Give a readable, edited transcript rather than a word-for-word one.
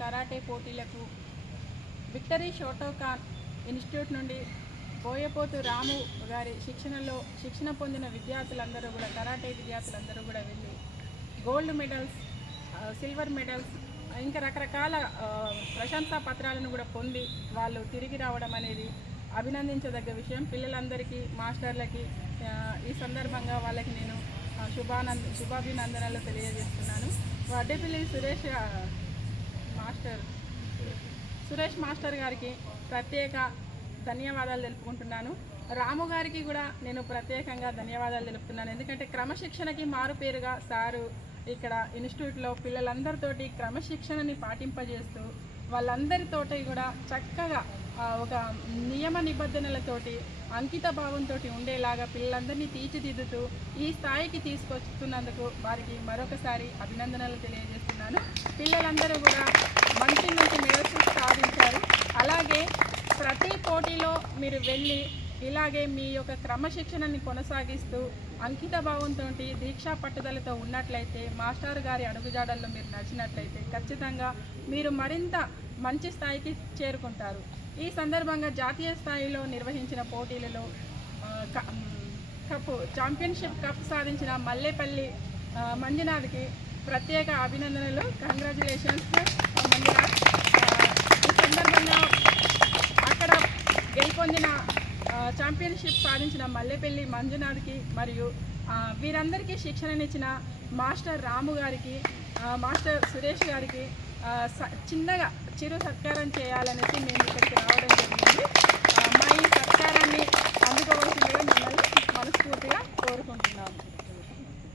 Karate పోటీలకు victory Shotokan institute నుండి బోయపోతు రాము గారి శిక్షణ పొందిన విద్యార్థులందరూ కూడా కరాటే విద్యార్థులందరూ కూడా వెళ్ళి గోల్డ్ మెడల్స్, సిల్వర్ మెడల్స్ ఇంకా రకరకాల ప్రశంసా పత్రాలను కూడా పొంది వాళ్ళు తిరిగి రావడం అనేది అభినందించదగ్గ విషయం. పిల్లలందరికీ, మాస్టర్లకి ఈ సందర్భంగా వాళ్ళకి నేను శుభాభినందనలు తెలియజేస్తున్నాను. వడ్డేపల్లి సురేష్ మాస్టర్ గారికి ప్రత్యేక ధన్యవాదాలు తెలుపుకుంటున్నాను. రాము గారికి కూడా నేను ప్రత్యేకంగా ధన్యవాదాలు తెలుపుతున్నాను. ఎందుకంటే క్రమశిక్షణకి మారుపేరుగా సారు ఇక్కడ ఇన్స్టిట్యూట్లో పిల్లలందరితోటి క్రమశిక్షణని పాటింపజేస్తూ వాళ్ళందరితోటి కూడా చక్కగా ఒక నియమ నిబంధనలతోటి అంకిత భావంతో ఉండేలాగా పిల్లలందరినీ తీర్చిదిద్దుతూ ఈ స్థాయికి తీసుకొస్తున్నందుకు వారికి మరొకసారి అభినందనలు తెలియజేస్తున్నాను. పిల్లలందరూ కూడా మంచి మెడల్స్ సాధించారు. అలాగే ప్రతి పోటీలో మీరు వెళ్ళి ఇలాగే మీ యొక్క క్రమశిక్షణని కొనసాగిస్తూ అంకిత భావంతో, దీక్షా పట్టుదలతో ఉన్నట్లయితే, మాస్టర్ గారి అడుగుజాడల్లో మీరు నడిచినట్లయితే ఖచ్చితంగా మీరు మరింత మంచి స్థాయికి చేరుకుంటారు. ఈ సందర్భంగా జాతీయ స్థాయిలో నిర్వహించిన పోటీలలో ఛాంపియన్షిప్ కప్ సాధించిన మల్లేపల్లి మంజునాథ్కి ప్రత్యేక అభినందనలు. కంగ్రాచులేషన్స్ మంజునాథ్. ఈ సందర్భంగా అక్కడ గెలుపొందిన ఛాంపియన్షిప్ సాధించిన మల్లేపల్లి మంజునాథ్కి మరియు వీరందరికీ శిక్షణనిచ్చిన మాస్టర్ రాము గారికి, మాస్టర్ సురేష్ గారికి చిన్నగా చిరు సత్కారం చేయాలనేసి మేము ఇక్కడికి రావడం జరిగింది. మా ఈ సత్కారాన్ని అందుకోవాల్సిందిగా మిమ్మల్ని మనస్ఫూర్తిగా కోరుకుంటున్నాము.